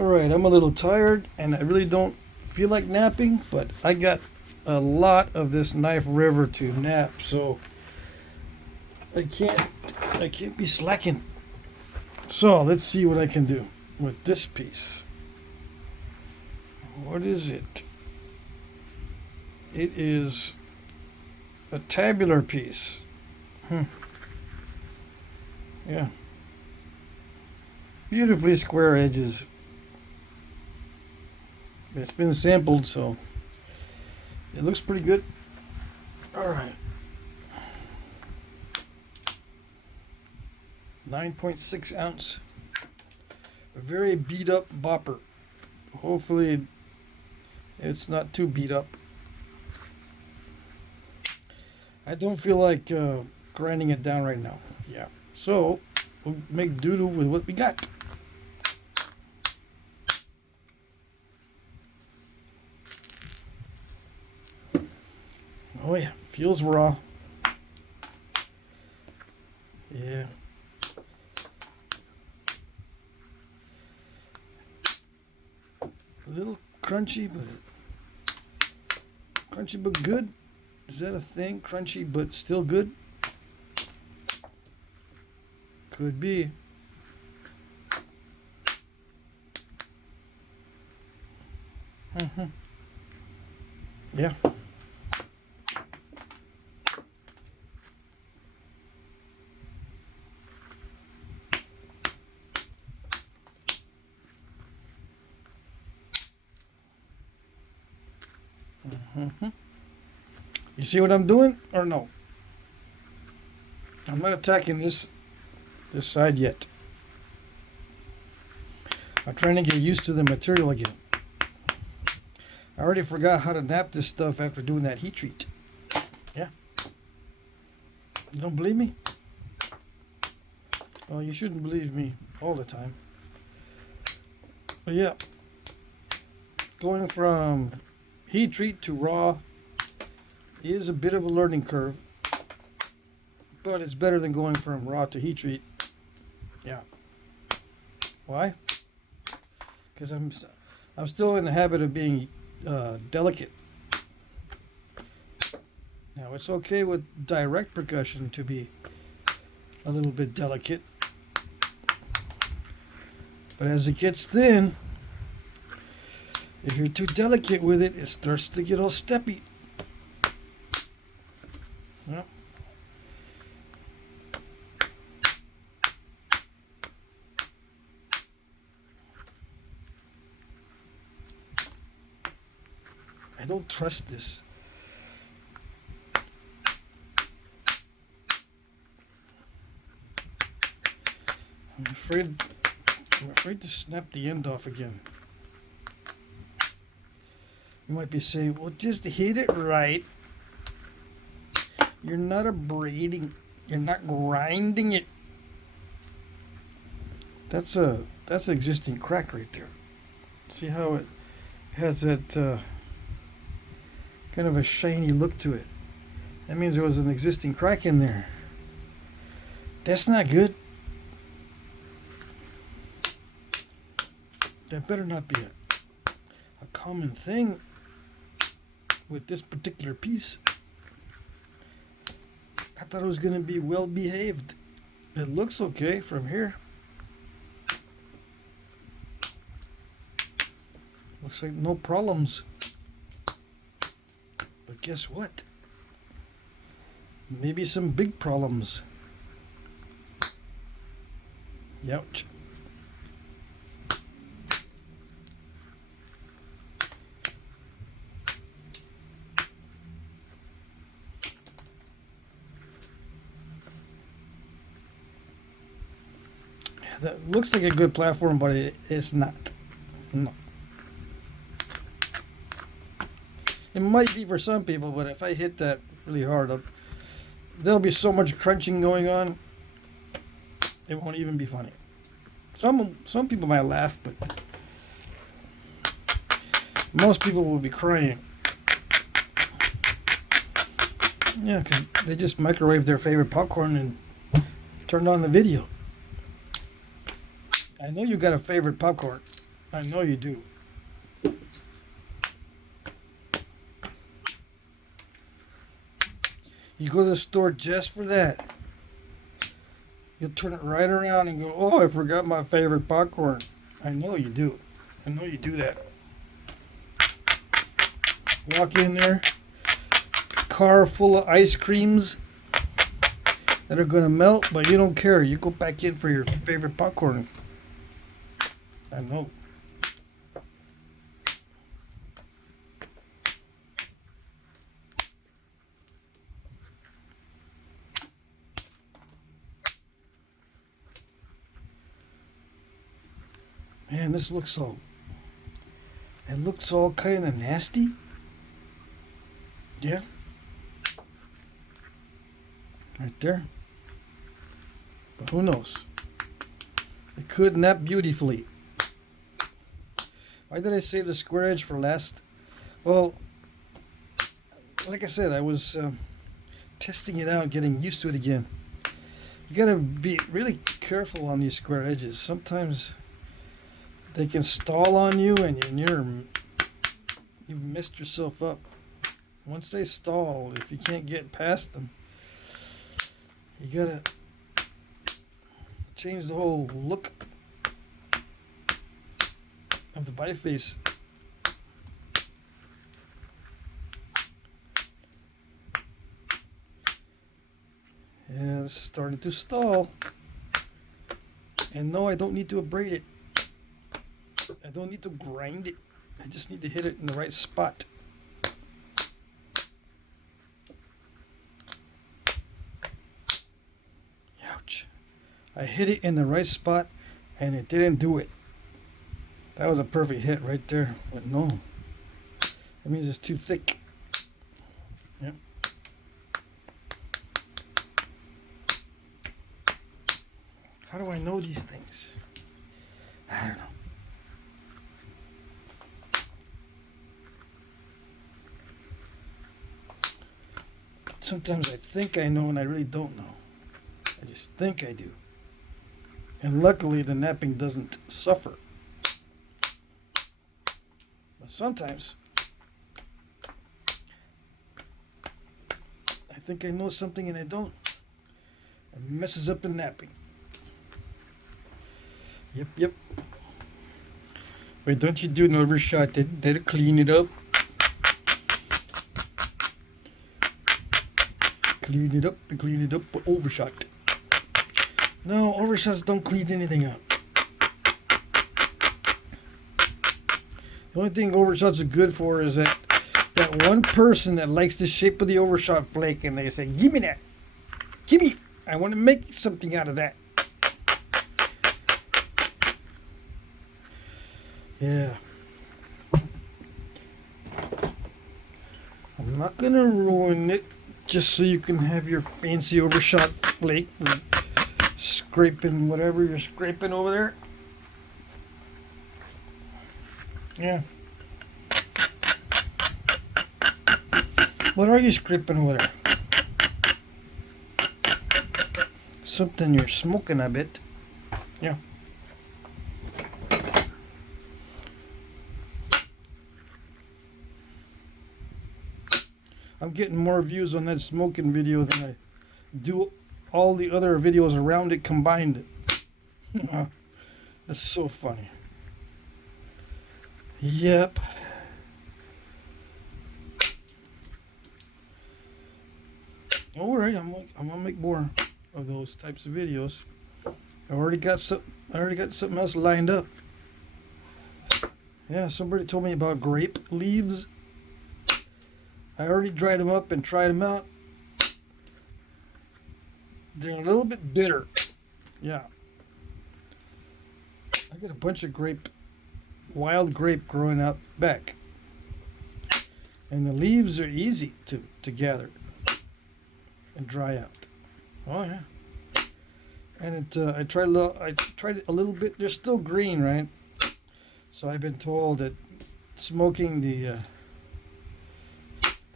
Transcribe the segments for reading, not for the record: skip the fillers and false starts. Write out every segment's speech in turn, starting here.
Alright, I'm a little tired and I really don't feel like napping, but I got a lot of this knife river to nap, so I can't be slacking. So let's see what I can do with this piece. What is it? It is a tabular piece. Yeah. Beautifully square edges. It's been sampled, so it looks pretty good. Alright. 9.6 ounce. A very beat up bopper. Hopefully it's not too beat up. I don't feel like grinding it down right now. Yeah. So we'll make doo-doo with what we got. Oh yeah, feels raw. Yeah. A little crunchy, but good. Is that a thing? Crunchy but still good? Could be. Yeah. You see what I'm doing or no? I'm not attacking this side yet. I'm trying to get used to the material again. I already forgot how to nap this stuff after doing that heat treat. Yeah. You don't believe me? Well, you shouldn't believe me all the time. But yeah. Going from heat treat to raw is a bit of a learning curve, but it's better than going from raw to heat treat. Yeah. Why? Because I'm still in the habit of being delicate. Now it's okay with direct percussion to be a little bit delicate, but as it gets thin, if you're too delicate with it, it starts to get all steppy. Well, I don't trust this. I'm afraid to snap the end off again. You might be saying, well, just hit it right. You're not abrading. You're not grinding it. That's an existing crack right there. See how it has that kind of a shiny look to it. That means there was an existing crack in there. That's not good. That better not be a common thing with this particular piece. I thought it was going to be well behaved. It looks okay from here. Looks like no problems. But guess what? Maybe some big problems. Youch. That looks like a good platform, but it's not. No. It might be for some people, but if I hit that really hard, there'll be so much crunching going on, it won't even be funny. Some people might laugh, but most people will be crying. Yeah, because they just microwaved their favorite popcorn and turned on the video. I know you got a favorite popcorn. I know you do. You go to the store just for that. You'll turn it right around and go, oh, I forgot my favorite popcorn. I know you do. I know you do that. Walk in there, car full of ice creams that are going to melt, but you don't care. You go back in for your favorite popcorn. I know. Man, this looks all... It looks all kind of nasty. Yeah. Right there. But who knows? It could nap beautifully. Why did I save the square edge for last? Well, like I said, I was testing it out, getting used to it again. You gotta be really careful on these square edges. Sometimes they can stall on you, and you've messed yourself up. Once they stall, if you can't get past them, you gotta change the whole look of the biface. Yeah, it's starting to stall. And no, I don't need to abrade it. I don't need to grind it. I just need to hit it in the right spot. Ouch. I hit it in the right spot and it didn't do it. That was a perfect hit right there. But no. That means it's too thick. Yep. How do I know these things? I don't know. Sometimes I think I know and I really don't know. I just think I do. And luckily the napping doesn't suffer. But sometimes I think I know something and I don't. It messes up the napping. Yep. Wait, don't you do an overshot? Did it clean it up? Clean it up, but overshot. No, overshots don't clean anything up. The only thing overshots are good for is that one person that likes the shape of the overshot flake and they say, give me that. Give me. I want to make something out of that. Yeah. I'm not going to ruin it just so you can have your fancy overshot flake for scraping whatever you're scraping over there. Yeah. What are you scraping over there? Something you're smoking, I bet. Yeah. I'm getting more views on that smoking video than I do all the other videos around it combined. That's so funny. Yep. Alright, I'm gonna make more of those types of videos. I already got something else lined up. Yeah, somebody told me about grape leaves. I already dried them up and tried them out. They're a little bit bitter. Yeah. I got a bunch of wild grape growing out back. And the leaves are easy to gather and dry out. Oh yeah. And I tried it a little bit. They're still green, right? So I've been told that smoking the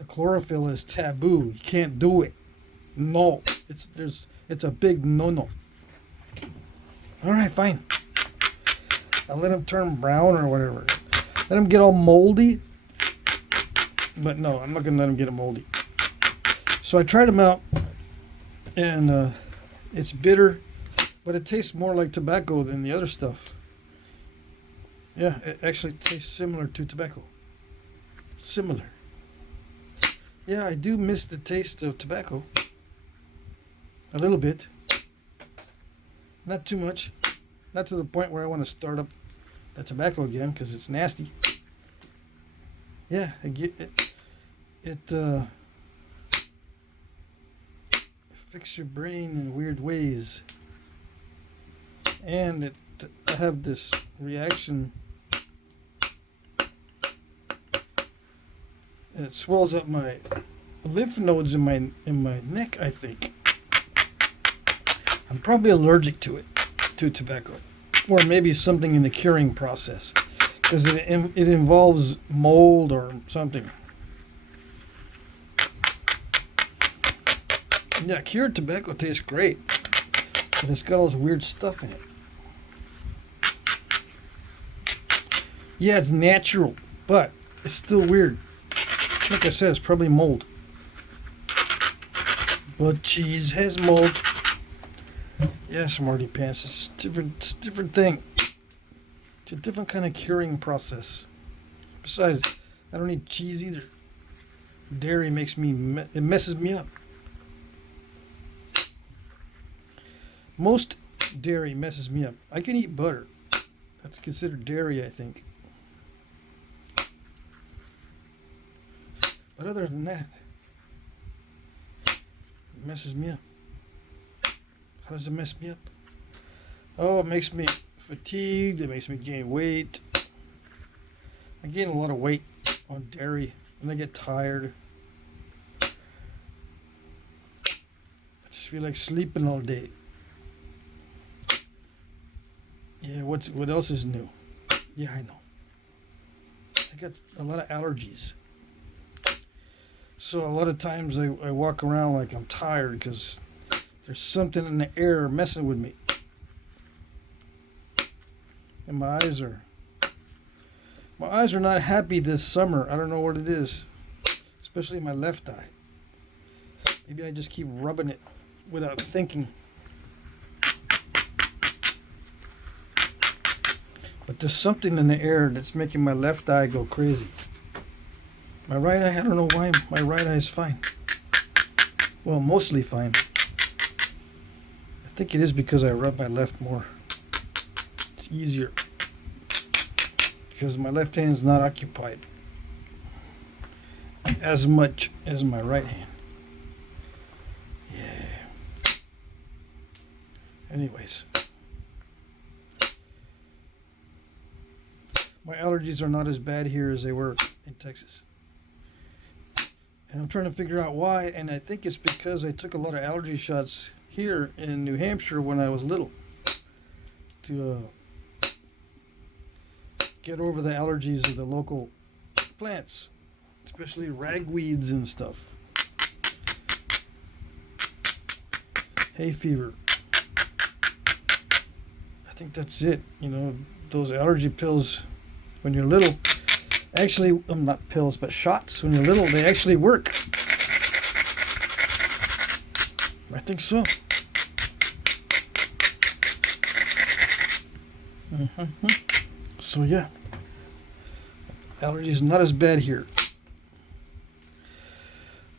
chlorophyll is taboo. You can't do it. No, it's a big no-no. All right, fine. I let them turn brown or whatever. Let them get all moldy. But no, I'm not going to let them get moldy. So I tried them out, and it's bitter, but it tastes more like tobacco than the other stuff. Yeah, it actually tastes similar to tobacco. Similar. Yeah, I do miss the taste of tobacco. A little bit. Not too much. Not to the point where I want to start up the tobacco again because it's nasty. Yeah, it affects your brain in weird ways. And I have this reaction. It swells up my lymph nodes in my neck, I think. I'm probably allergic to it, to tobacco, or maybe something in the curing process, because it involves mold or something. Yeah, cured tobacco tastes great, but it's got all this weird stuff in it. Yeah, it's natural, but it's still weird. Like I said, it's probably mold. But cheese has mold. Yeah, smarty pants. It's a different thing. It's a different kind of curing process. Besides, I don't eat cheese either. Dairy makes me, it messes me up. Most dairy messes me up. I can eat butter. That's considered dairy, I think. But other than that, it messes me up. How does it mess me up? Oh, it makes me fatigued. It makes me gain weight. I gain a lot of weight on dairy, and I get tired. I just feel like sleeping all day. Yeah, what else is new? Yeah, I know. I got a lot of allergies. So a lot of times I walk around like I'm tired because there's something in the air messing with me. And my eyes are not happy this summer. I don't know what it is. Especially my left eye. Maybe I just keep rubbing it without thinking. But there's something in the air that's making my left eye go crazy. My right eye, I don't know why my right eye is fine. Well, mostly fine. I think it is because I rub my left more. It's easier. Because my left hand is not occupied as much as my right hand. Yeah. Anyways. My allergies are not as bad here as they were in Texas. And I'm trying to figure out why, and I think it's because I took a lot of allergy shots here in New Hampshire when I was little to get over the allergies of the local plants, especially ragweeds and stuff. Hay fever. I think that's it. You know, those allergy pills when you're little. Actually, not pills, but shots when you're little, they actually work. I think so. So yeah, allergies not as bad here.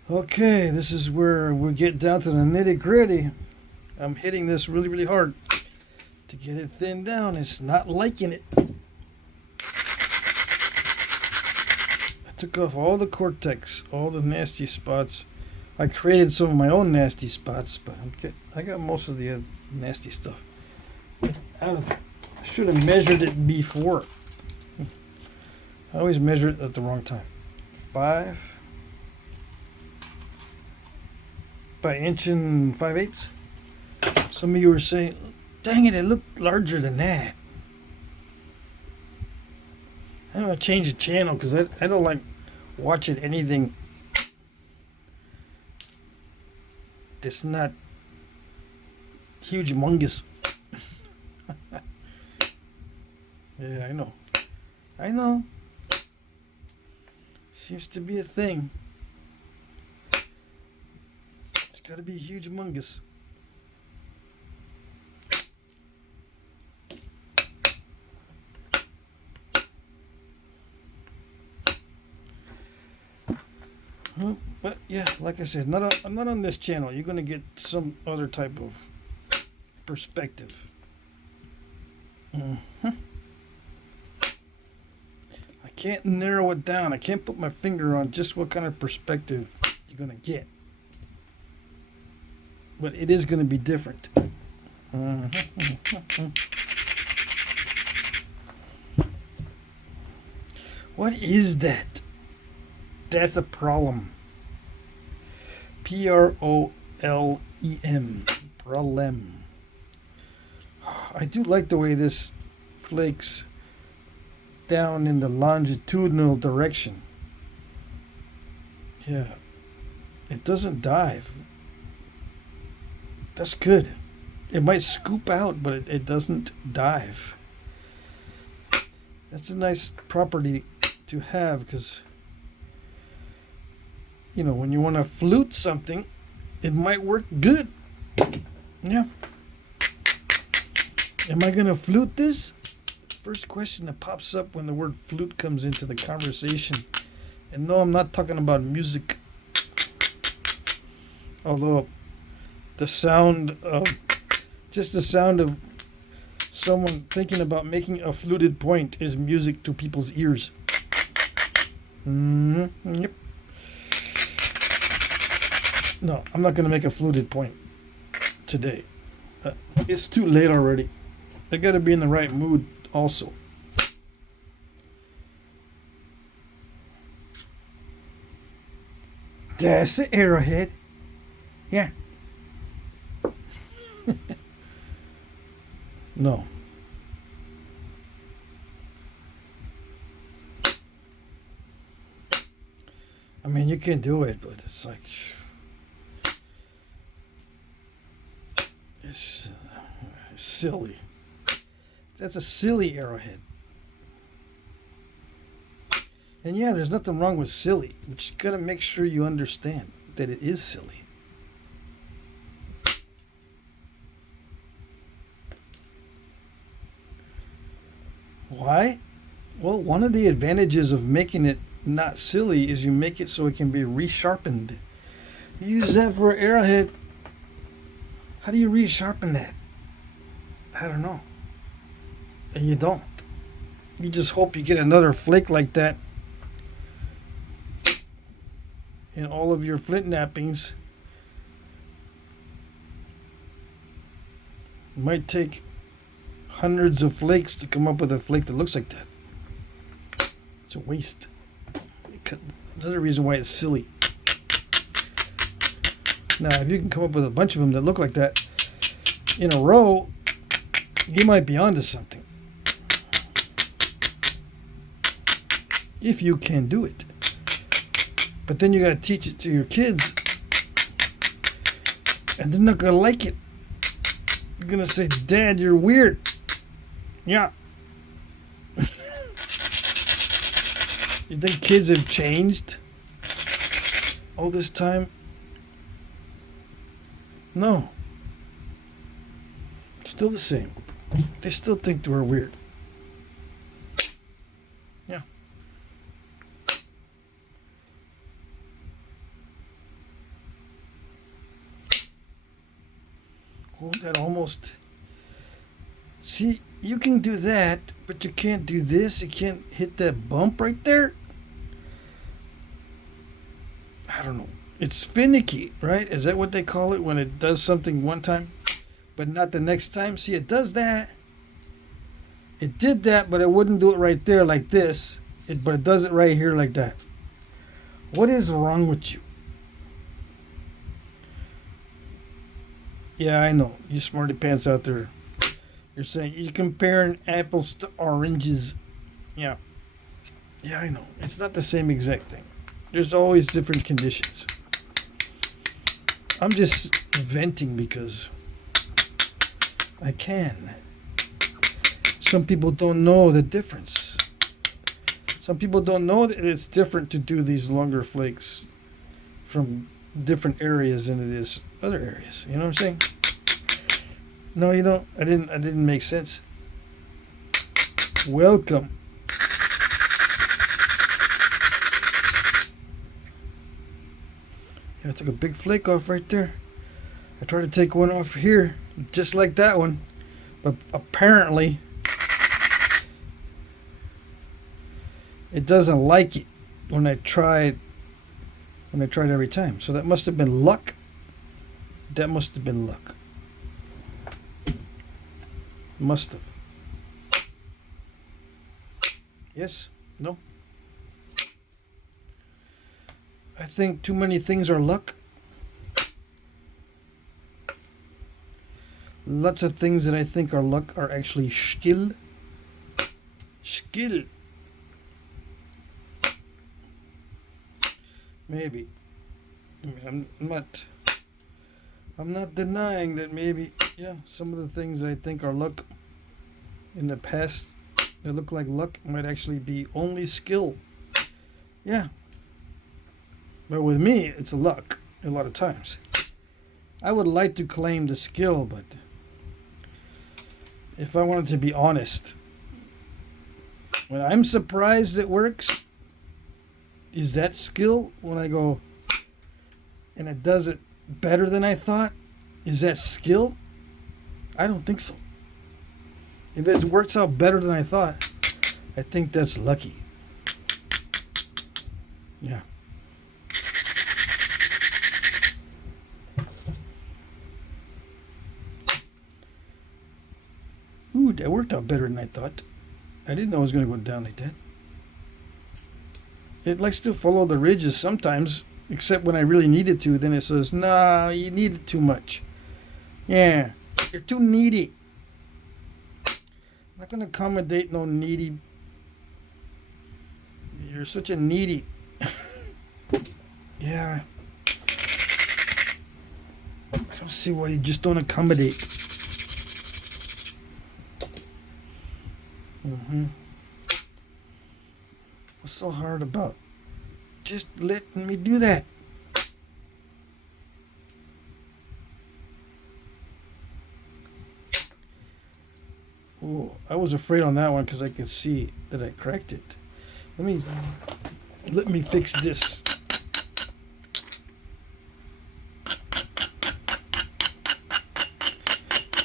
Okay, this is where we get down to the nitty gritty. I'm hitting this really, really hard to get it thinned down. It's not liking it. Took off all the cortex, all the nasty spots. I created some of my own nasty spots, but I got most of the nasty stuff out of there. I should have measured it before. I always measure it at the wrong time. 5 by inch and 5/8. Some of you were saying, dang it looked larger than that. I'm going to change the channel because I don't like watching anything that's not huge humongous. Yeah, Yeah, I know. I know. Seems to be a thing. It's got to be huge humongous. Well, but yeah, like I said, not on this channel. You're gonna get some other type of perspective. I can't narrow it down. I can't put my finger on just what kind of perspective you're gonna get. But it is gonna be different. What is that? That's a problem. P-R-O-L-E-M. Problem. I do like the way this flakes down in the longitudinal direction. Yeah. It doesn't dive. That's good. It might scoop out, but it doesn't dive. That's a nice property to have because, you know, when you want to flute something, it might work good. Yeah. Am I going to flute this? First question that pops up when the word flute comes into the conversation. And no, I'm not talking about music. Although the sound of, just the sound of someone thinking about making a fluted point is music to people's ears. Yep. No, I'm not going to make a fluted point today. It's too late already. I got to be in the right mood also. That's the Arrowhead. Yeah. No. I mean, you can do it, but it's like... It's silly. That's a silly arrowhead. And yeah, there's nothing wrong with silly, but you gotta make sure you understand that it is silly. Why? Well, one of the advantages of making it not silly is you make it so it can be resharpened. You use that for an arrowhead. How do you resharpen that? I don't know. And you don't. You just hope you get another flake like that in all of your flint knappings. It might take hundreds of flakes to come up with a flake that looks like that. It's a waste. Another reason why it's silly. Now, if you can come up with a bunch of them that look like that in a row, you might be onto something. If you can do it. But then you got to teach it to your kids. And they're not going to like it. They're going to say, Dad, you're weird. Yeah. You think kids have changed all this time? No. Still the same. They still think we're weird. Yeah. Oh, that almost... See, you can do that, but you can't do this. You can't hit that bump right there. I don't know. It's finicky, right? Is that what they call it when it does something one time, but not the next time? See, it does that. It did that, but it wouldn't do it right there like this. But it does it right here like that. What is wrong with you? Yeah, I know. You smarty pants out there. You're saying you're comparing apples to oranges. Yeah. Yeah, I know. It's not the same exact thing. There's always different conditions. I'm just venting because I can. some people don't know the difference. Some people don't know that it's different to do these longer flakes from different areas than it is other areas. You know what I'm saying? No, you don't. I didn't make sense. Welcome. Yeah, I took a big flake off right there. I tried to take one off here, just like that one, but apparently it doesn't like it when I tried every time. So that must have been luck. That must have been luck. Must have. Yes? No? I think too many things are luck. Lots of things that I think are luck are actually skill. Skill. Maybe. I mean, I'm not denying that maybe, yeah, some of the things I think are luck in the past that look like luck might actually be only skill. Yeah. But with me, it's a luck a lot of times. I would like to claim the skill, but if I wanted to be honest, when I'm surprised it works, is that skill? When I go and it does it better than I thought, is that skill? I don't think so. If it works out better than I thought, I think that's lucky. Yeah. Ooh, that worked out better than I thought. I didn't know it was going to go down like that. It likes to follow the ridges sometimes, except when I really need it to. Then it says, nah, you need it too much. Yeah, you're too needy. I'm not going to accommodate no needy. You're such a needy. Yeah. I don't see why you just don't accommodate. What's so hard about just letting me do that? Oh, I was afraid on that one because I could see that I cracked it. Let me fix this.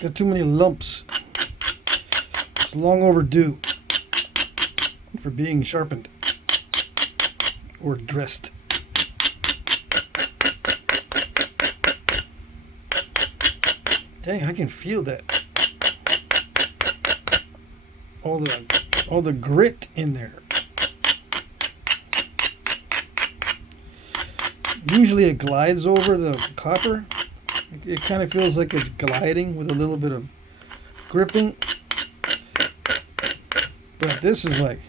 Got too many lumps. It's long overdue for being sharpened or dressed. Dang, I can feel that. All the grit in there. Usually it glides over the copper. It kind of feels like it's gliding with a little bit of gripping. But this is like,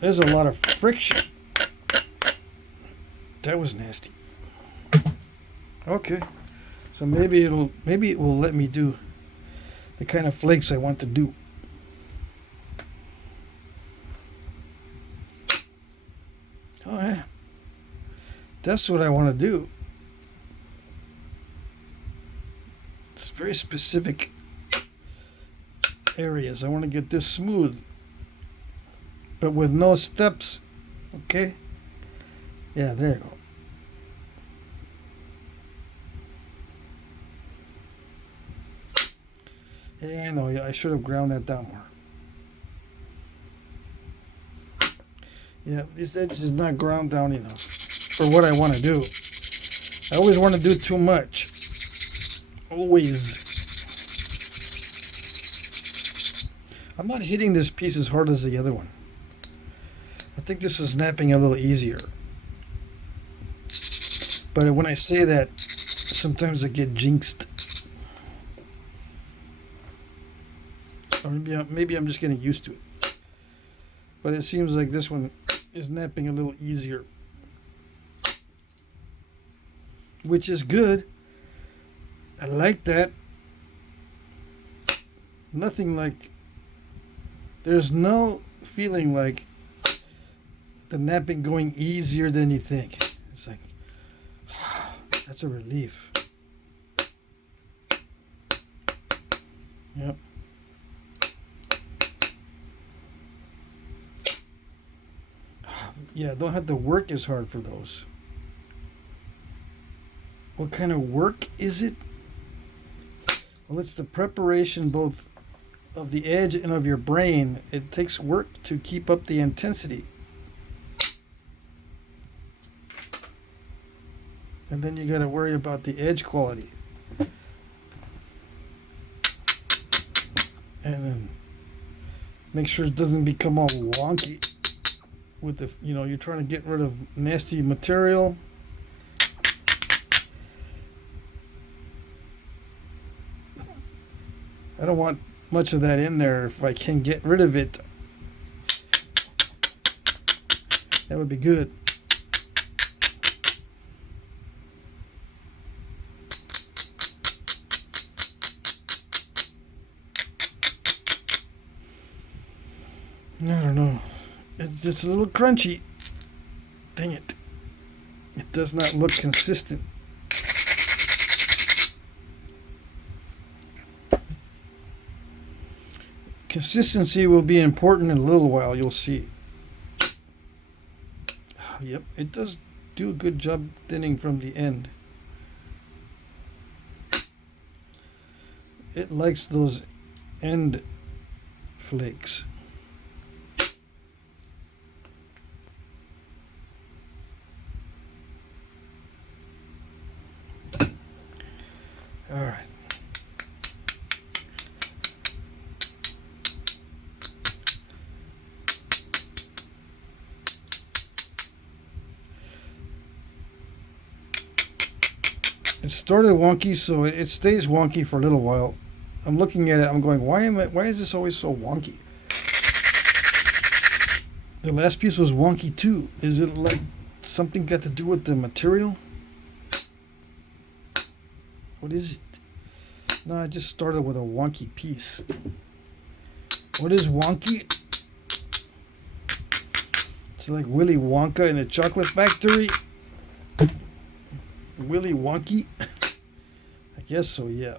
there's a lot of friction. That was nasty. Okay. So maybe it will let me do the kind of flakes I want to do. Oh yeah. That's what I want to do. It's very specific areas. I want to get this smooth, but with no steps. Okay. Yeah, there you go. Yeah, I know. Yeah, I should have ground that down more. Yeah, this edge is not ground down enough for what I want to do. I always want to do too much. Always. I'm not hitting this piece as hard as the other one. I think this is snapping a little easier. But when I say that, sometimes I get jinxed. Or maybe I'm just getting used to it. But it seems like this one is napping a little easier. Which is good. I like that. Nothing like There's no feeling like the knapping going easier than you think. It's like, that's a relief. Yep. Yeah, don't have to work as hard for those. What kind of work is it? Well, it's the preparation both of the edge and of your brain. It takes work to keep up the intensity. And then you got to worry about the edge quality. And then make sure it doesn't become all wonky with the, you're trying to get rid of nasty material. I don't want much of that in there. If I can get rid of it, that would be good. I don't know. It's just a little crunchy. Dang it. It does not look consistent. Consistency will be important in a little while, you'll see. Oh, yep, it does do a good job thinning from the end. It likes those end flakes. All right. It started wonky, so it stays wonky for a little while. I'm looking at it, I'm going, why is this always so wonky? The last piece was wonky too. Is it like something got to do with the material? What is it? No, I just started with a wonky piece. What is wonky? It's like Willy Wonka in a chocolate factory. Willy Wonky? I guess so, yeah.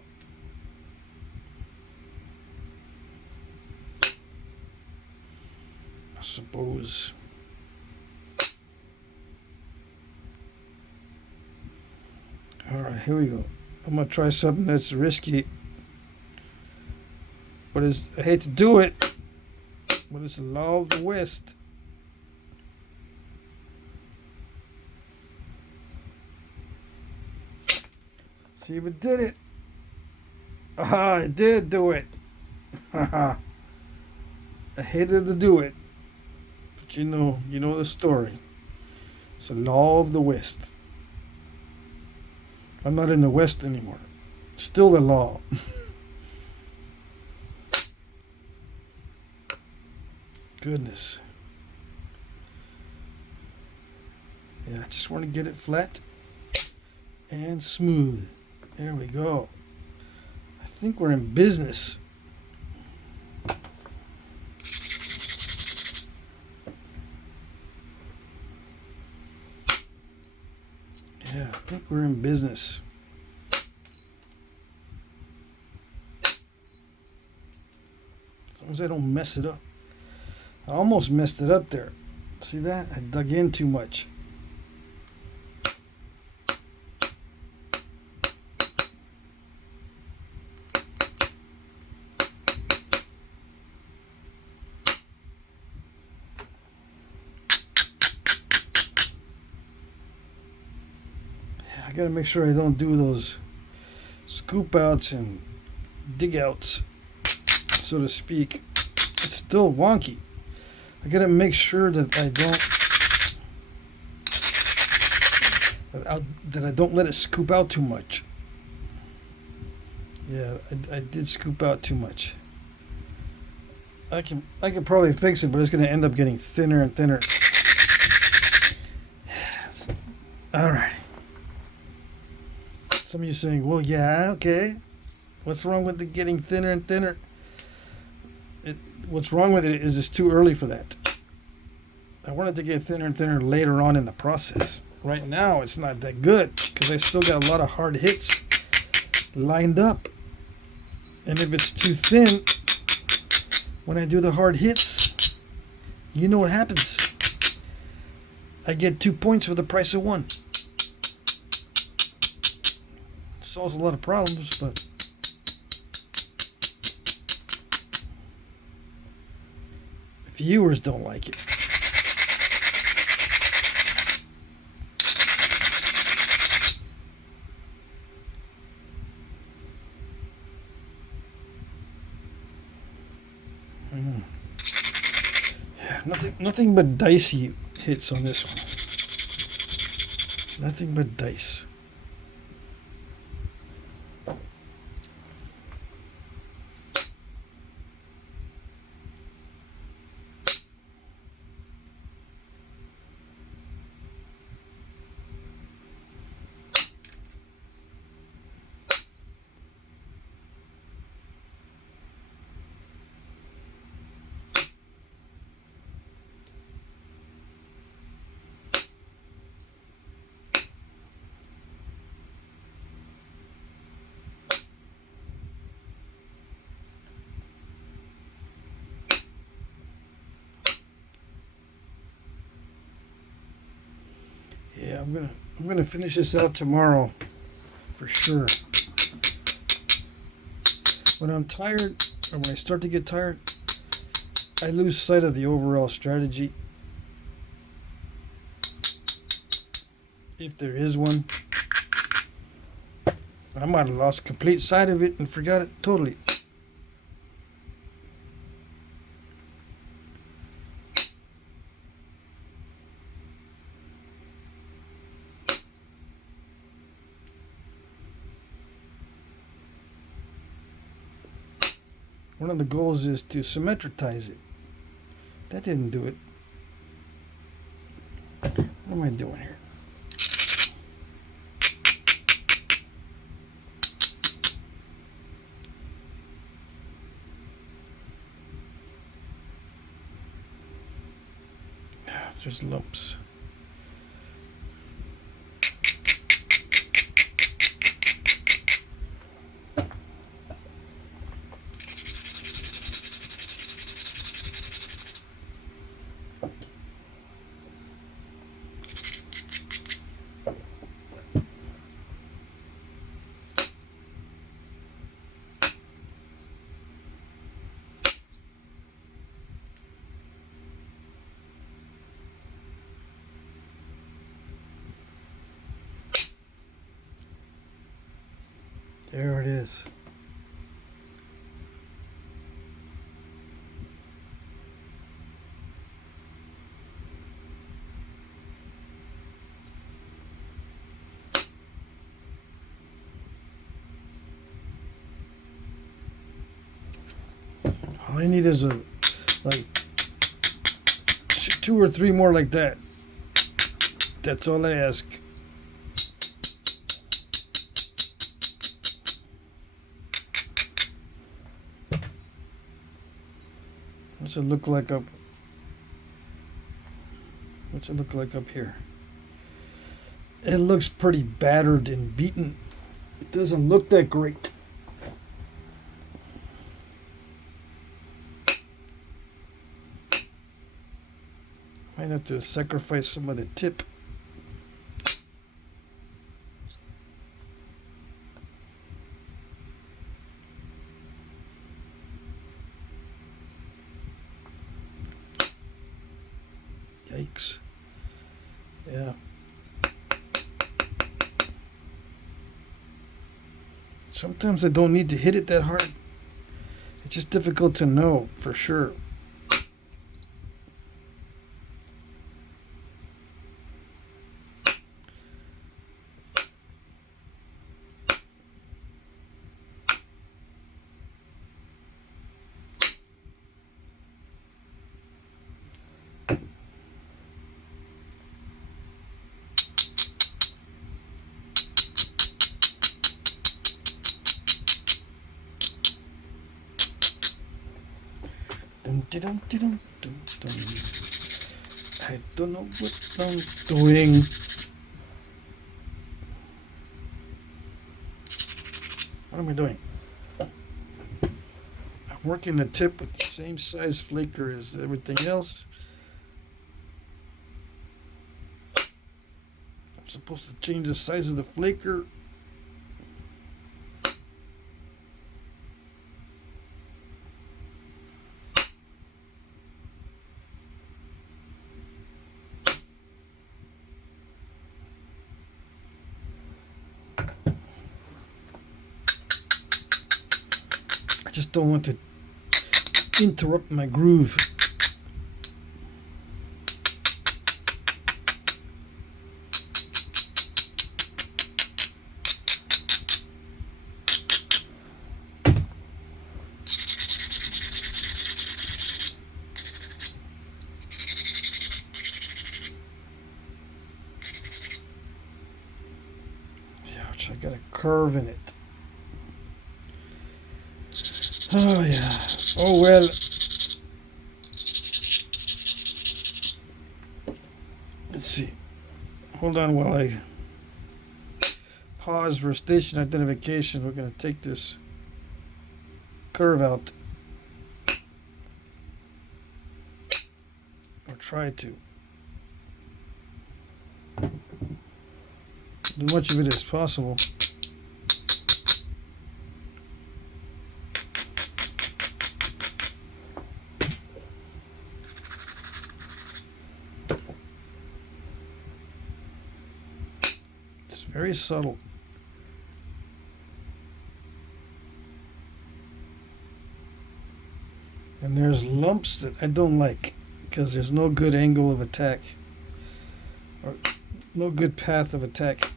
I suppose. Alright, here we go. I'm going to try something that's risky. But I hate to do it. But it's the law of the West. See if it did it. Aha, it did do it. Haha. I hated to do it. But you know the story. It's the law of the West. I'm not in the West anymore. Still the law. Goodness. Yeah, I just want to get it flat and smooth. There we go. I think we're in business. Yeah, I think we're in business. As long as I don't mess it up. I almost messed it up there. See that? I dug in too much. I gotta make sure I don't do those scoop outs and dig outs, so to speak. It's still wonky. I gotta make sure that I don't let it scoop out too much. Yeah, I did scoop out too much. I can probably fix it, but it's gonna end up getting thinner and thinner. All right. Some of you saying, well, yeah, okay. What's wrong with it getting thinner and thinner? what's wrong with it is it's too early for that. I want it to get thinner and thinner later on in the process. Right now, it's not that good because I still got a lot of hard hits lined up. And if it's too thin, when I do the hard hits, you know what happens. I get 2 points for the price of 1. Solves a lot of problems, but viewers don't like it. Nothing but dicey hits on this one. Nothing but dice. Yeah, I'm gonna finish this out tomorrow for sure. When I'm tired, or when I start to get tired, I lose sight of the overall strategy, if there is one. I might have lost complete sight of it and forgot it totally. One of the goals is to symmetrize it. That didn't do it. What am I doing here? There's lumps. There it is. All I need is like 2 or 3 more like that. That's all I ask. What's it look like up? What's it look like up here? It looks pretty battered and beaten. It doesn't look that great. Might have to sacrifice some of the tip. Yikes. Yeah. Sometimes I don't need to hit it that hard. It's just difficult to know for sure. I don't know what I'm doing. What am I doing? I'm working the tip with the same size flaker as everything else. I'm supposed to change the size of the flaker. I just don't want to interrupt my groove. Ouch, I got a curve in it. Oh yeah. Oh well. Let's see. Hold on while I pause for station identification. We're going to take this curve out. Or try to. As much of it as possible. Very subtle. And there's lumps that I don't like because there's no good angle of attack or no good path of attack.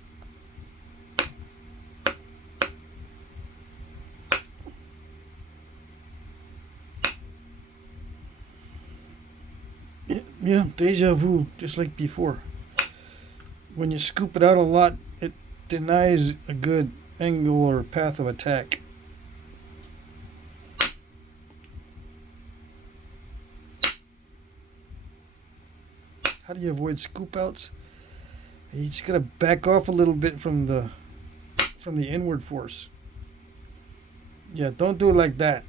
Yeah, deja vu, just like before. When you scoop it out a lot, it denies a good angle or path of attack. How do you avoid scoop outs? You just gotta back off a little bit from the inward force. Yeah, don't do it like that.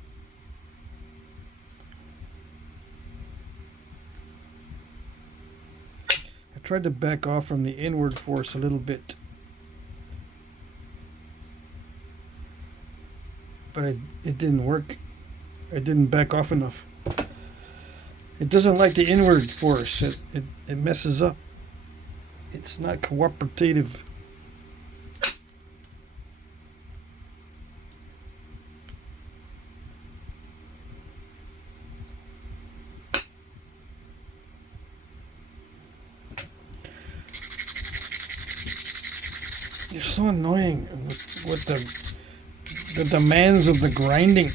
I tried to back off from the inward force a little bit. But it didn't work. I didn't back off enough. It doesn't like the inward force. It messes up. It's not cooperative. You're so annoying with the demands of the grinding.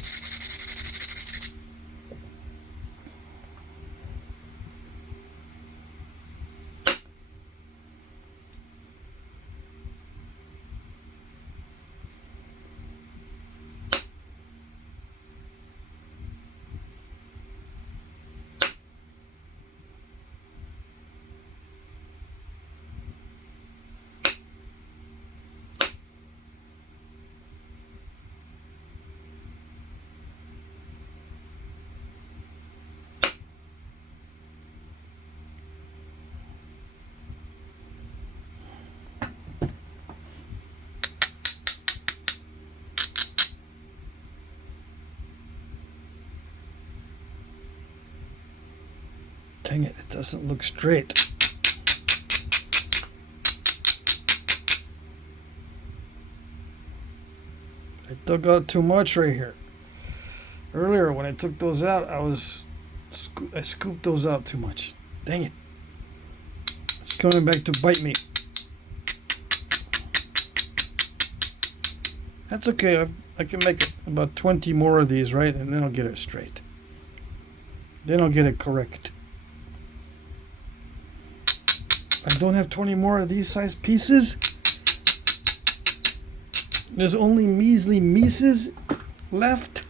Dang it, it doesn't look straight. I dug out too much right here. Earlier when I took those out, I scooped those out too much. Dang it. It's coming back to bite me. That's okay. I can make about 20 more of these, right? And then I'll get it straight. Then I'll get it correct. I don't have 20 more of these size pieces. There's only measly Mises left.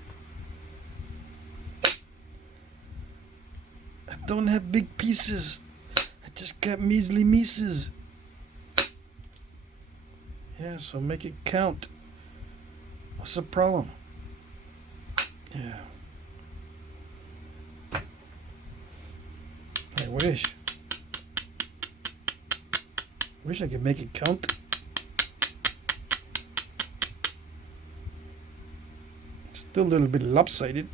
don't have big pieces. I just got measly pieces. Yeah, so make it count. What's the problem? Yeah. I wish I could make it count. Still a little bit lopsided.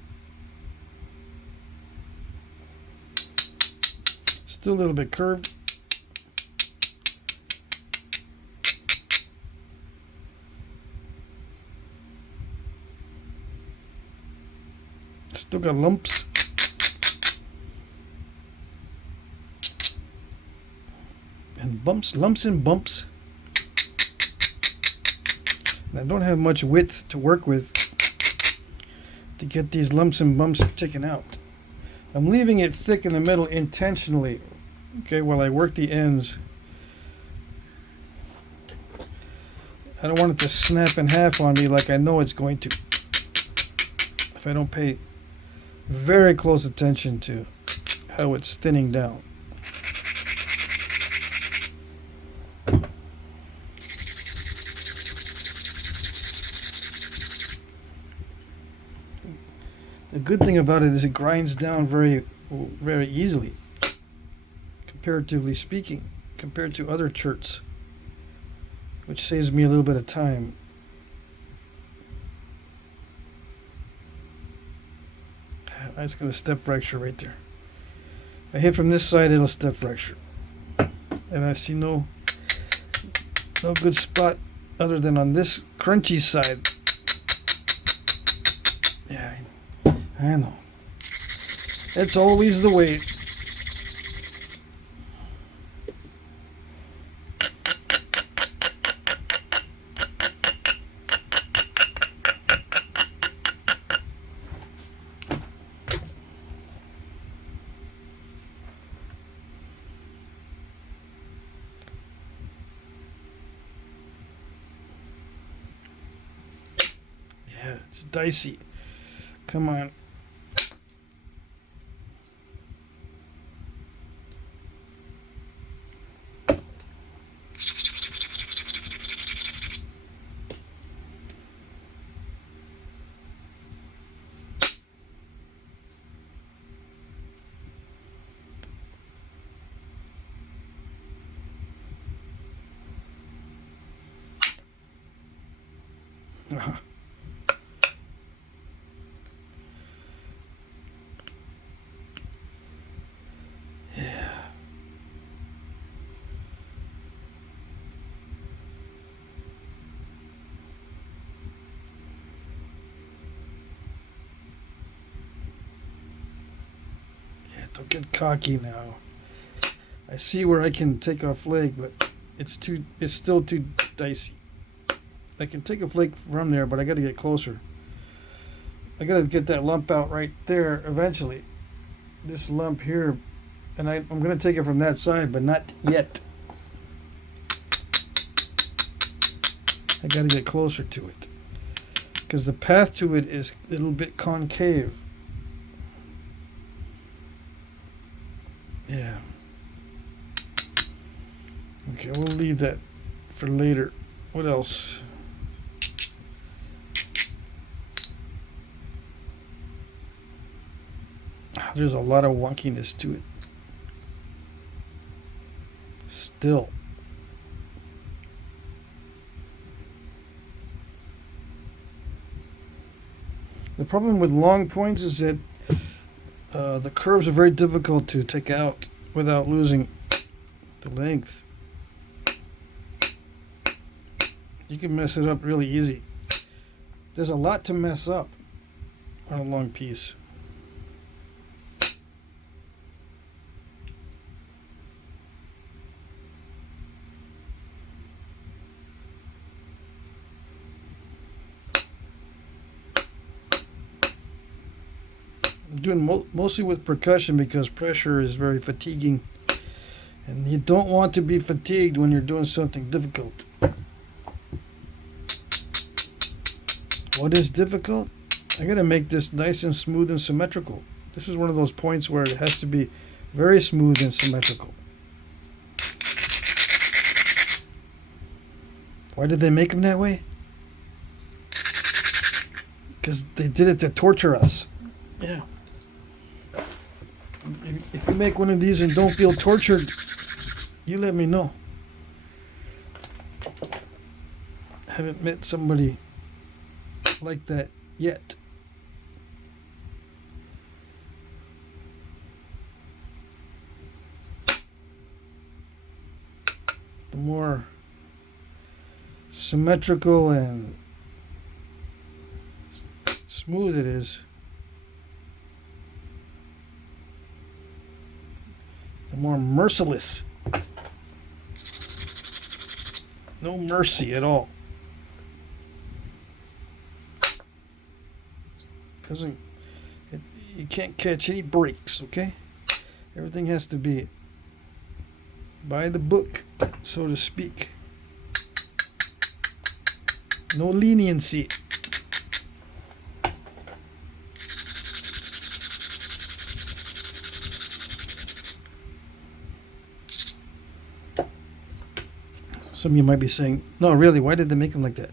Still a little bit curved. Still got lumps. And bumps, lumps and bumps. And I don't have much width to work with to get these lumps and bumps taken out. I'm leaving it thick in the middle intentionally, okay, while I work the ends. I don't want it to snap in half on me like I know it's going to if I don't pay very close attention to how it's thinning down. The good thing about it is it grinds down very, very easily, comparatively speaking, compared to other cherts, which saves me a little bit of time. That's going to step fracture right there. If I hit from this side, it'll step fracture. And I see no good spot other than on this crunchy side. Yeah, I know. It's always the way. Yeah, it's dicey. Come on. Yeah. Don't get cocky now. I see where I can take a flake, but it's still too dicey. I can take a flake from there, but I got to get closer. I got to get that lump out right there eventually. This lump here, and I'm going to take it from that side, but not yet. I got to get closer to it because the path to it is a little bit concave. Yeah. Okay, we'll leave that for later. What else? There's a lot of wonkiness to it. Still. The problem with long points is that the curves are very difficult to take out without losing the length. You can mess it up really easy. There's a lot to mess up on a long piece. I'm doing mostly with percussion because pressure is very fatiguing, and you don't want to be fatigued when you're doing something difficult. What is difficult? I gotta make this nice and smooth and symmetrical. This is one of those points where it has to be Very smooth and symmetrical. Why did they make them that way? Because they did it to torture us. Yeah. If you make one of these and don't feel tortured, you let me know. I haven't met somebody like that yet. The more symmetrical and smooth it is, the more merciless. No mercy at all. You can't catch any breaks, okay? Everything has to be by the book, so to speak. No leniency. Some of you might be saying, no, really, why did they make them like that?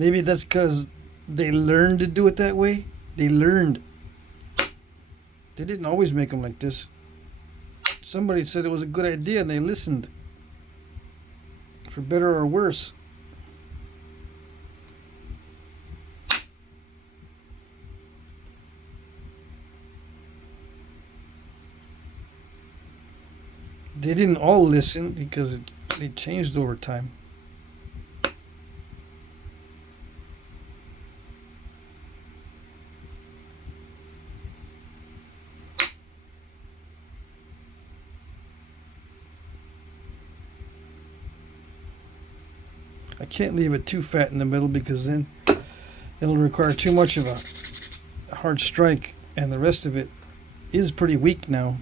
Maybe that's because they learned to do it that way. They learned. They didn't always make them like this. Somebody said it was a good idea and they listened. For better or worse. They didn't all listen because it changed over time. I can't leave it too fat in the middle because then it'll require too much of a hard strike, and the rest of it is pretty weak now.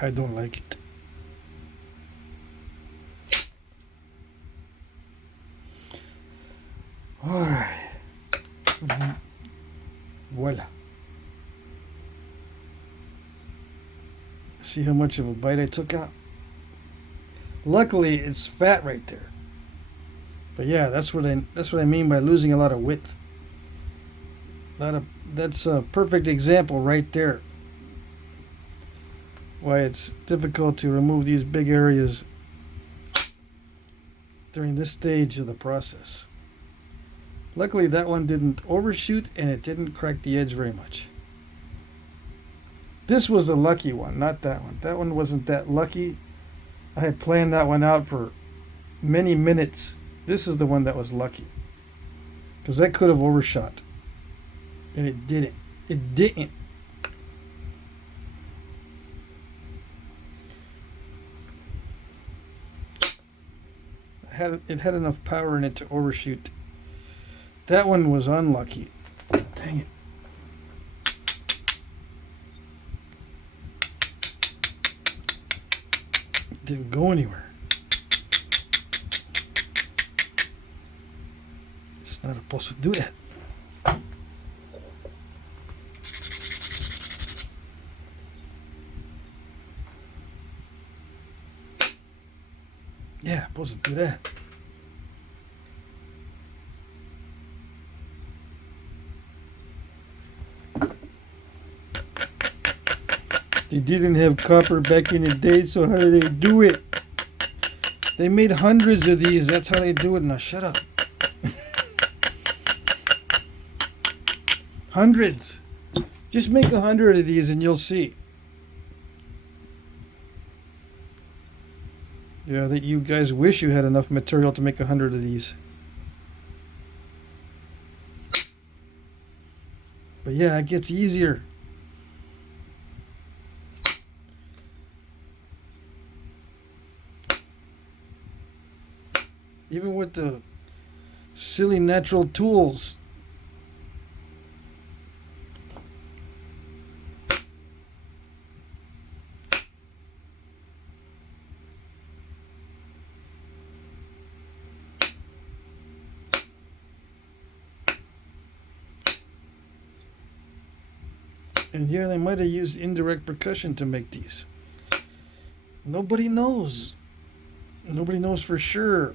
I don't like it. All right. Voila. See how much of a bite I took out? Luckily, it's fat right there. But yeah, that's what I mean by losing a lot of width. That's a perfect example right there. Why it's difficult to remove these big areas during this stage of the process. Luckily, that one didn't overshoot and it didn't crack the edge very much. This was a lucky one, not that one. That one wasn't that lucky. I had planned that one out for many minutes. This is the one that was lucky. Because that could have overshot. And it didn't. It didn't. It had enough power in it to overshoot. That one was unlucky. Dang it. It didn't go anywhere. It's not supposed to do that. Yeah, supposed to do that. They didn't have copper back in the day, so how do they do it? They made hundreds of these. That's how they do it. Now shut up. Hundreds. Just make 100 of these and you'll see. Yeah, that you guys wish you had enough material to make 100 of these. But yeah, it gets easier. Even with the silly natural tools. And yeah, they might have used indirect percussion to make these. Nobody knows. Nobody knows for sure.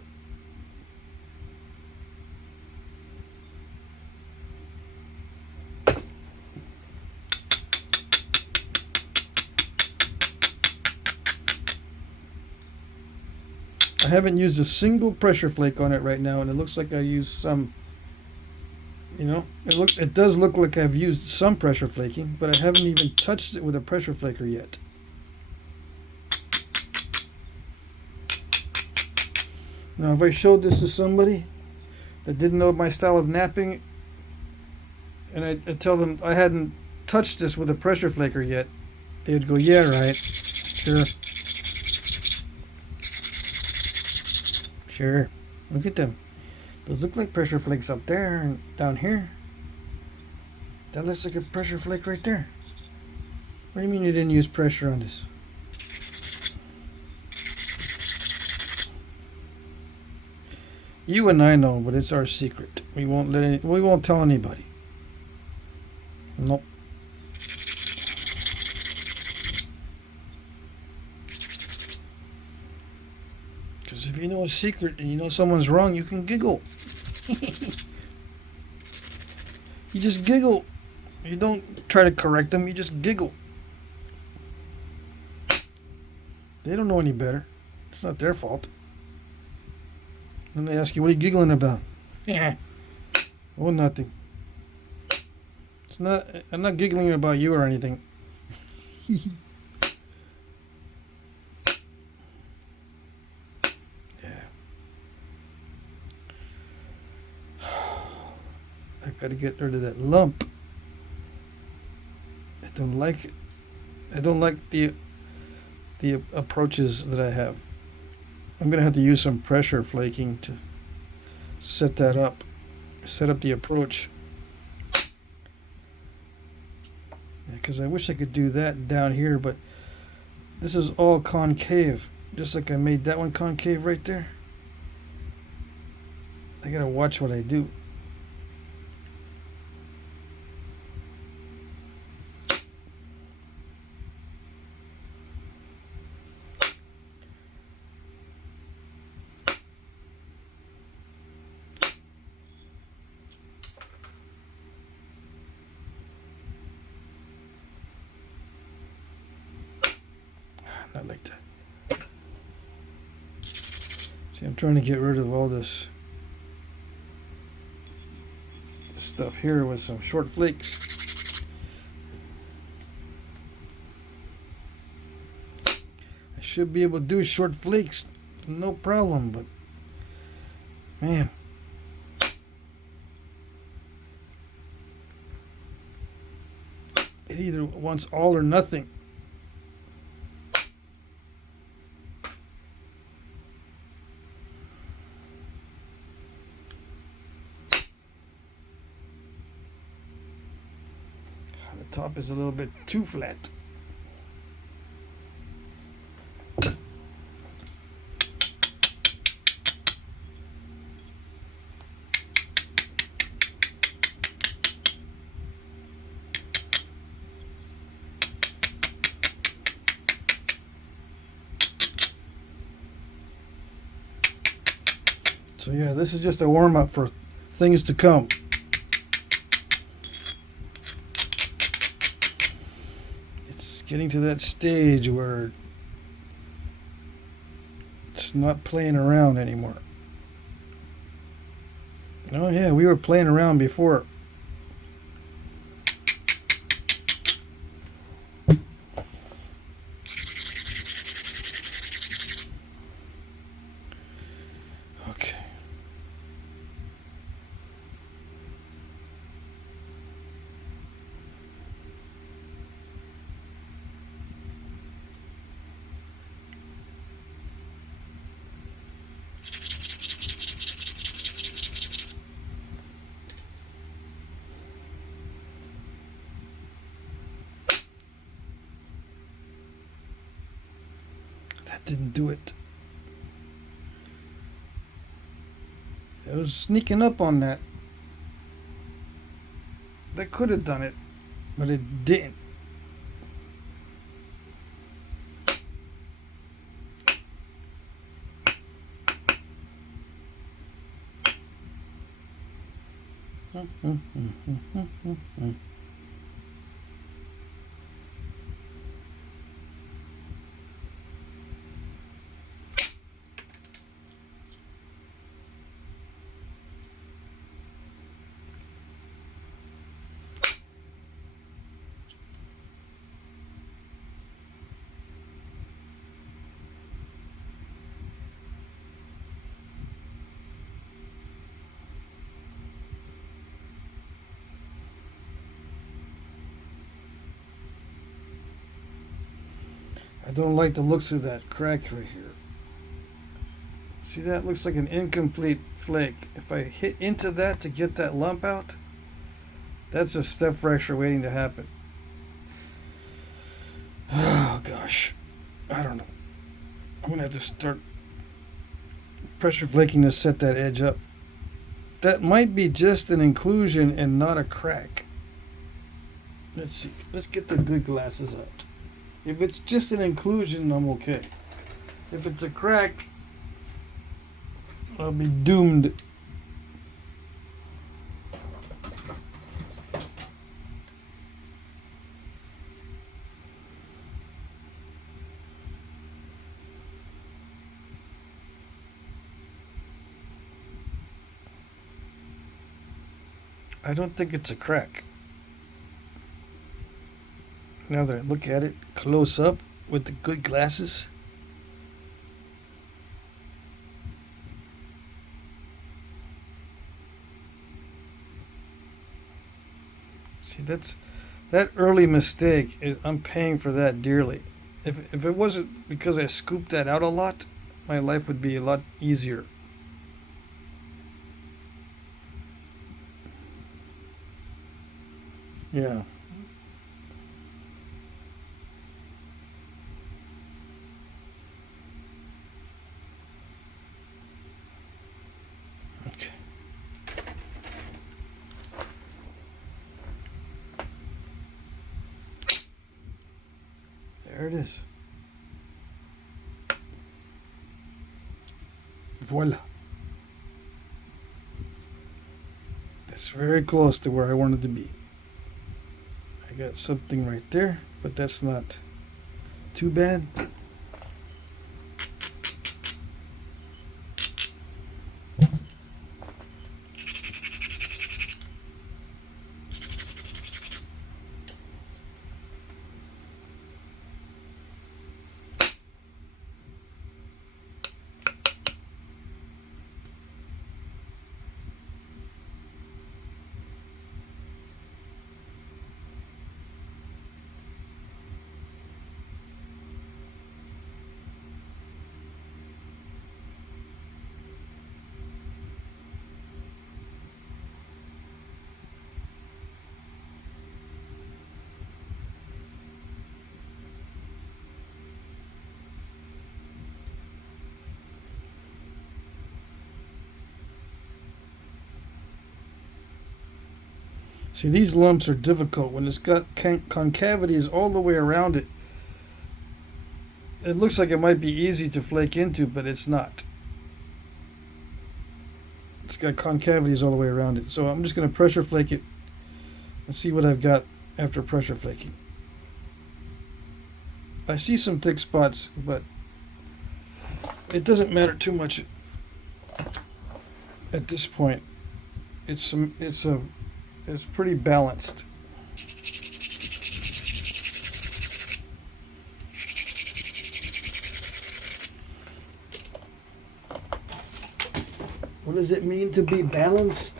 I haven't used a single pressure flake on it right now, and it looks like I used some. You know, it does look like I've used some pressure flaking, but I haven't even touched it with a pressure flaker yet. Now, if I showed this to somebody that didn't know my style of napping, and I tell them I hadn't touched this with a pressure flaker yet, they'd go, "Yeah, right, sure, sure. Look at them. Those look like pressure flakes up there and down here. That looks like a pressure flake right there. What do you mean you didn't use pressure on this?" You and I know, but it's our secret. We won't tell anybody. Nope. Because if you know a secret and you know someone's wrong, you can giggle. You just giggle. You don't try to correct them, you just giggle. They don't know any better. It's not their fault. Then they ask you, "What are you giggling about?" Yeah. Oh, nothing. It's not. I'm not giggling about you or anything. Yeah. I gotta get rid of that lump. I don't like it. I don't like the approaches that I have. I'm gonna have to use some pressure flaking to set that up. Set up the approach. Because I wish I could do that down here, but this is all concave. Just like I made that one concave right there. I gotta watch what I do. Not like that. See, I'm trying to get rid of all this stuff here with some short flakes. I should be able to do short flakes, no problem, but man. It either wants all or nothing. Top is a little bit too flat. So yeah, this is just a warm-up for things to come. Getting to that stage where it's not playing around anymore. Oh yeah, we were playing around before. Okay. Didn't do it. It was sneaking up on that. That could have done it, but it didn't. I don't like the looks of that crack right here. See, that looks like an incomplete flake. If I hit into that to get that lump out, that's a step fracture waiting to happen. Oh gosh, I don't know. I'm gonna have to start pressure flaking to set that edge up. That might be just an inclusion and not a crack. Let's see. Let's get the good glasses out. If it's just an inclusion, I'm okay. If it's a crack, I'll be doomed. I don't think it's a crack. Now that I look at it close up with the good glasses. See, that early mistake I'm paying for that dearly. If it wasn't because I scooped that out a lot, my life would be a lot easier. Yeah. Okay. There it is. Voila. That's very close to where I wanted to be. I got something right there, but that's not too bad. See, these lumps are difficult when it's got concavities all the way around it. It looks like it might be easy to flake into, but it's not. It's got concavities all the way around it. So I'm just going to pressure flake it and see what I've got after pressure flaking. I see some thick spots, but it doesn't matter too much at this point. It's pretty balanced. What does it mean to be balanced?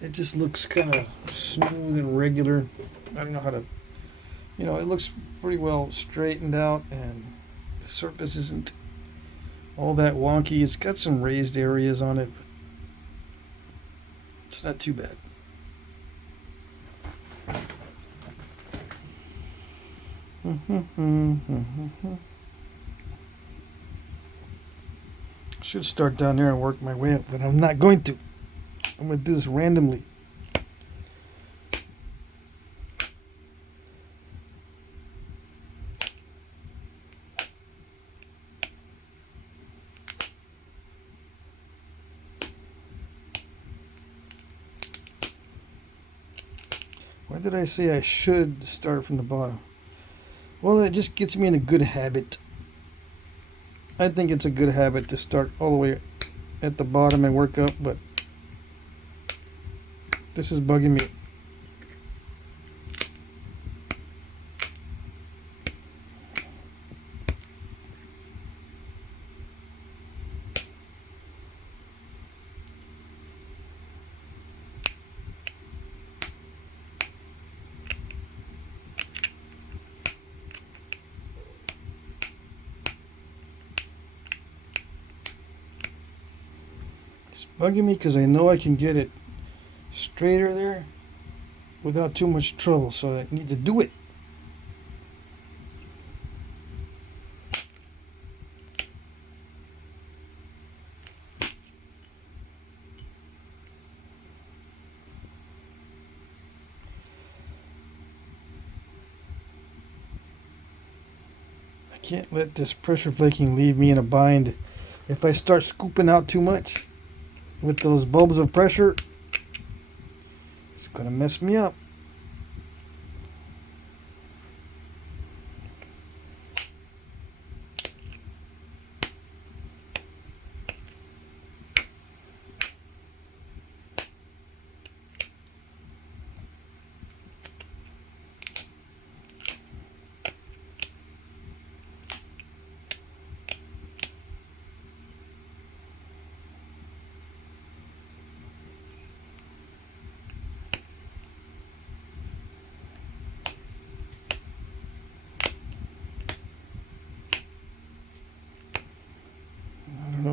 It just looks kind of smooth and regular. I don't know how to, it looks pretty well straightened out, and the surface isn't all that wonky. It's got some raised areas on it, but it's not too bad. Should start down there and work my way up, but I'm not going to. I'm going to do this randomly. Why did I say I should start from the bottom? Well, it just gets me in a good habit. I think it's a good habit to start all the way at the bottom and work up, but this is bugging me. Bugging me because I know I can get it straighter there without too much trouble, so I need to do it. I can't let this pressure flaking leave me in a bind. If I start scooping out too much with those bulbs of pressure, it's gonna mess me up.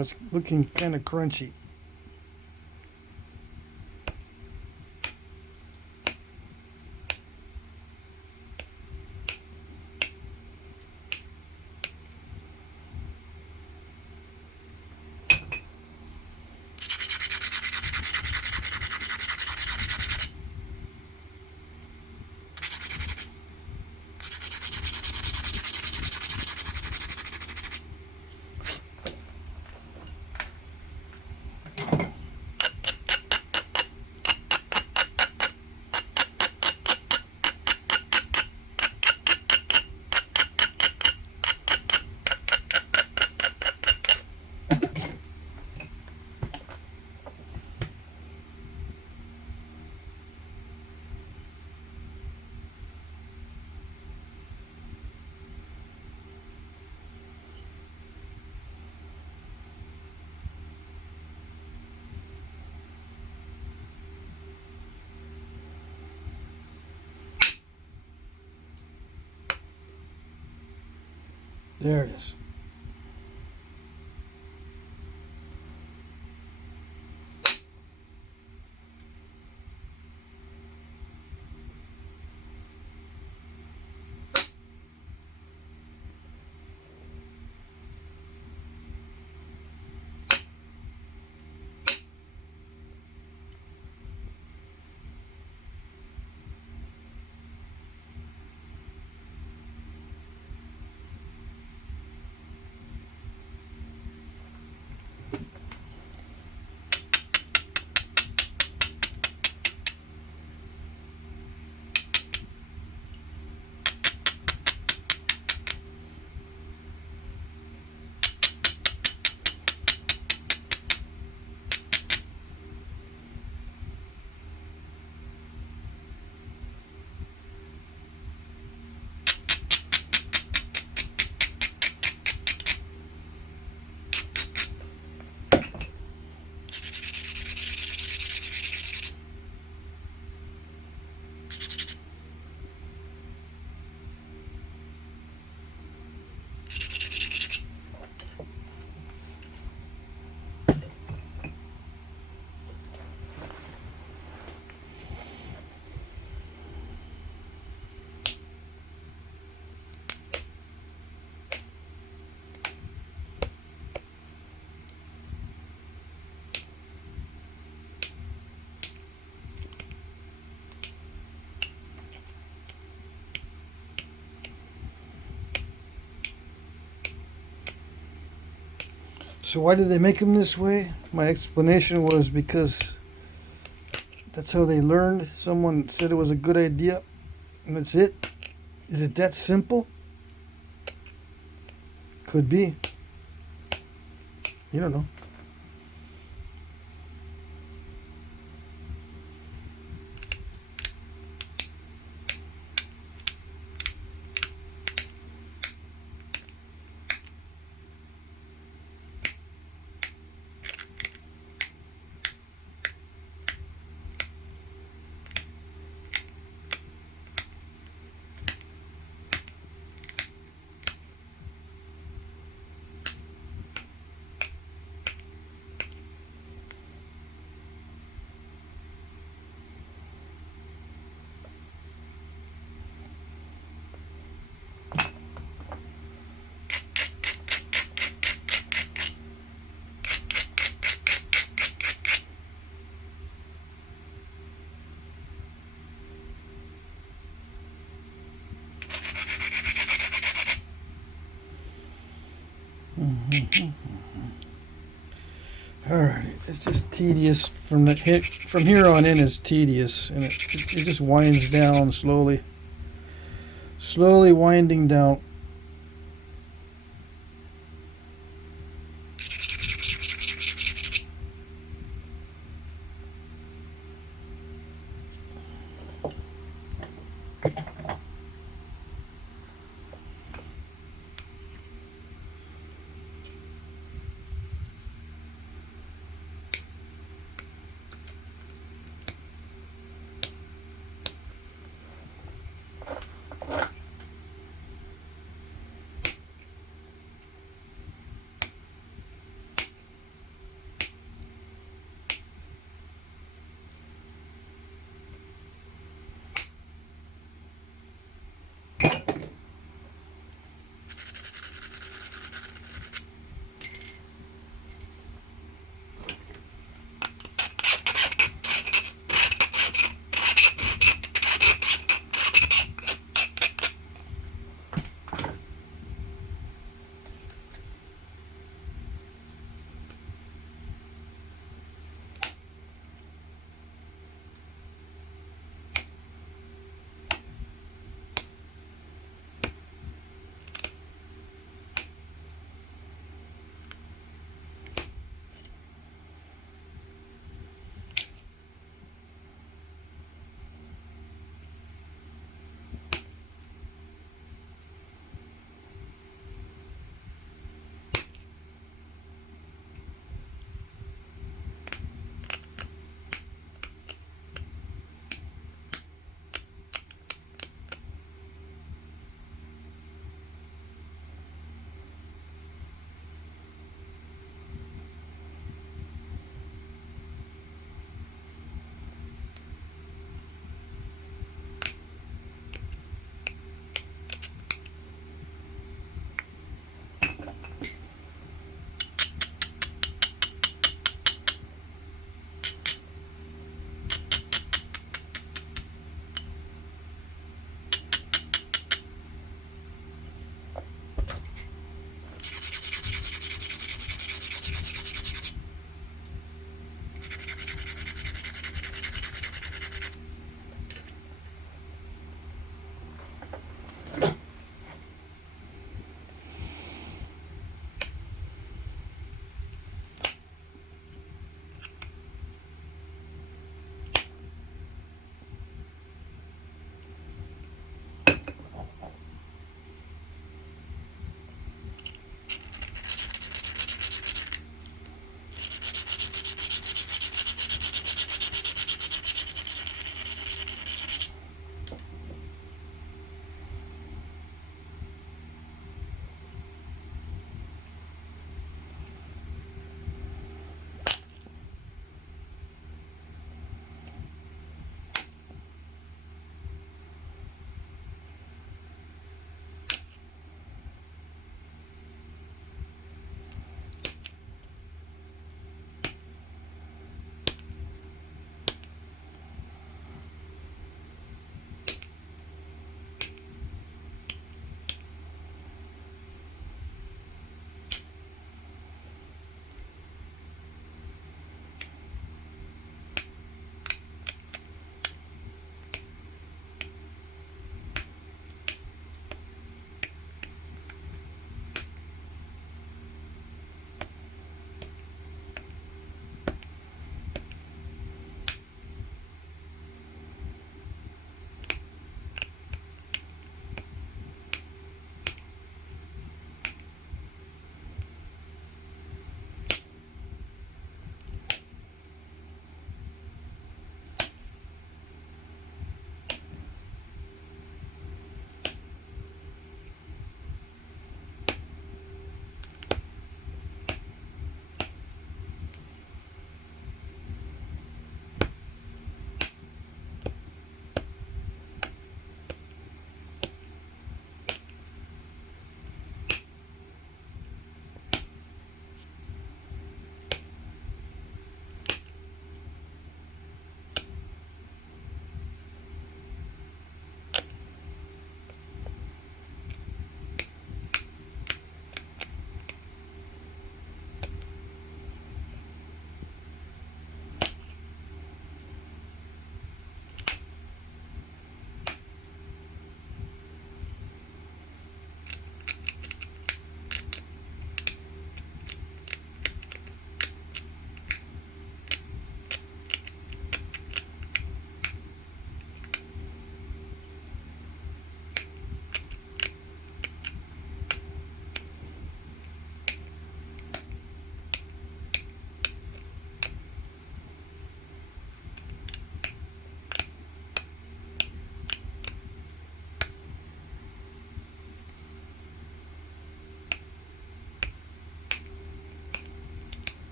It's looking kind of crunchy. There it is. So why did they make them this way? My explanation was because That's how they learned. Someone said it was a good idea, and that's it. Is it that simple? Could be. You don't know. Alright, it's just tedious from from here on in is tedious, and it just winds down slowly. Slowly winding down.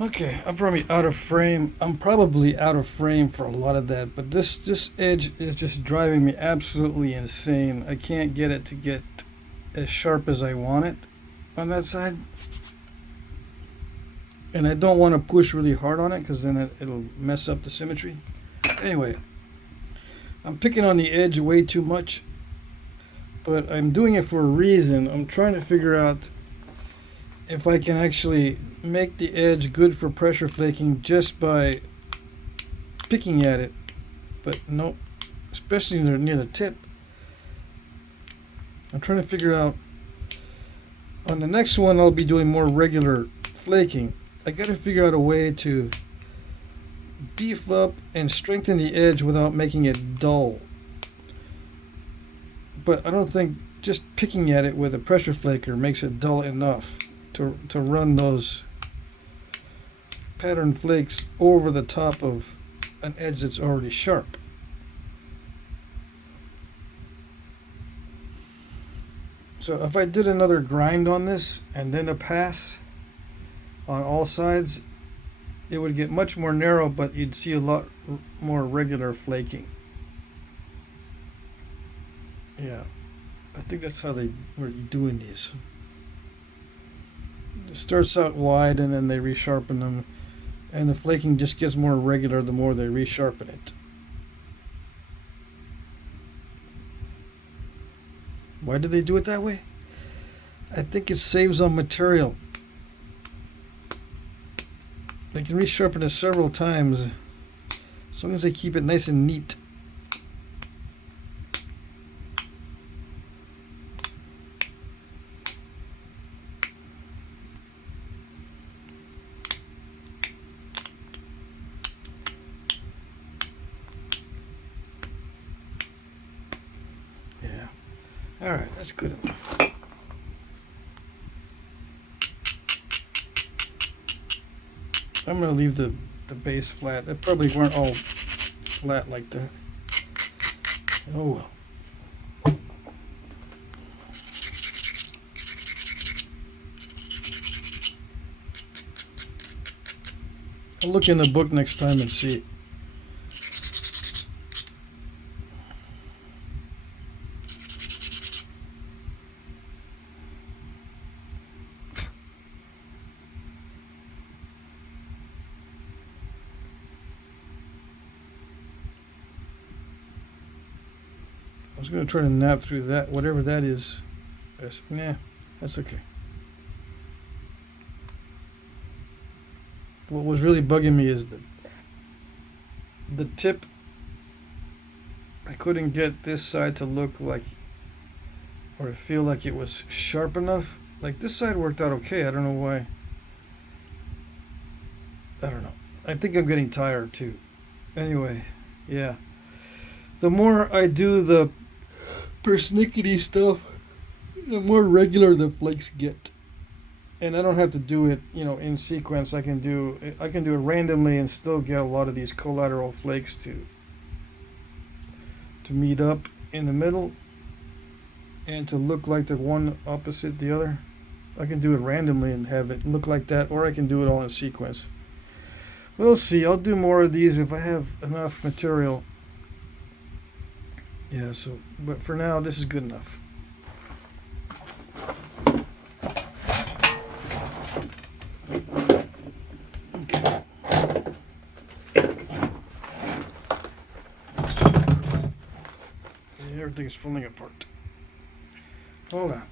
Okay, I'm probably out of frame. I'm probably out of frame for a lot of that, but this edge is just driving me absolutely insane. I can't get it to get as sharp as I want it on that side. And I don't want to push really hard on it because then it'll mess up the symmetry. Anyway, I'm picking on the edge way too much, but I'm doing it for a reason. I'm trying to figure out if I can actually make the edge good for pressure flaking just by picking at it. But nope, especially near the tip. I'm trying to figure out, on the next one I'll be doing more regular flaking. I gotta figure out a way to beef up and strengthen the edge without making it dull. But I don't think just picking at it with a pressure flaker makes it dull enough to run those pattern flakes over the top of an edge that's already sharp. So if I did another grind on this and then a pass on all sides, it would get much more narrow, but you'd see a lot more regular flaking. Yeah, I think that's how they were doing these. It starts out wide and then they resharpen them, and the flaking just gets more regular the more they resharpen it. Why do they do it that way? I think it saves on material. They can resharpen it several times as long as they keep it nice and neat. Yeah. All right, that's good enough. I'm going to leave the base flat. They probably weren't all flat like that. Oh well. I'll look in the book next time and see. I was going to try to nap through that, whatever that is. Nah, that's okay. What was really bugging me is the tip. I couldn't get this side to look like, or feel like it was sharp enough. Like this side worked out okay. I don't know why. I don't know. I think I'm getting tired too. Anyway, yeah. The more I do the persnickety stuff, the more regular the flakes get. and I don't have to do it, you know, in sequence. I can do it randomly and still get a lot of these collateral flakes to meet up in the middle and to look like the one opposite the other. I can do it randomly and have it look like that, or I can do it all in sequence. We'll see. I'll do more of these if I have enough material. Yeah, so, but for now, this is good enough. Okay. Everything is falling apart. Hold on.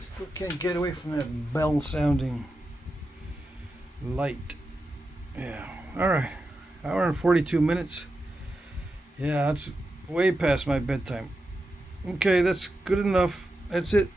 Still can't get away from that bell sounding light. Yeah. Alright. Hour and 42 minutes. Yeah, that's way past my bedtime. Okay, that's good enough. That's it.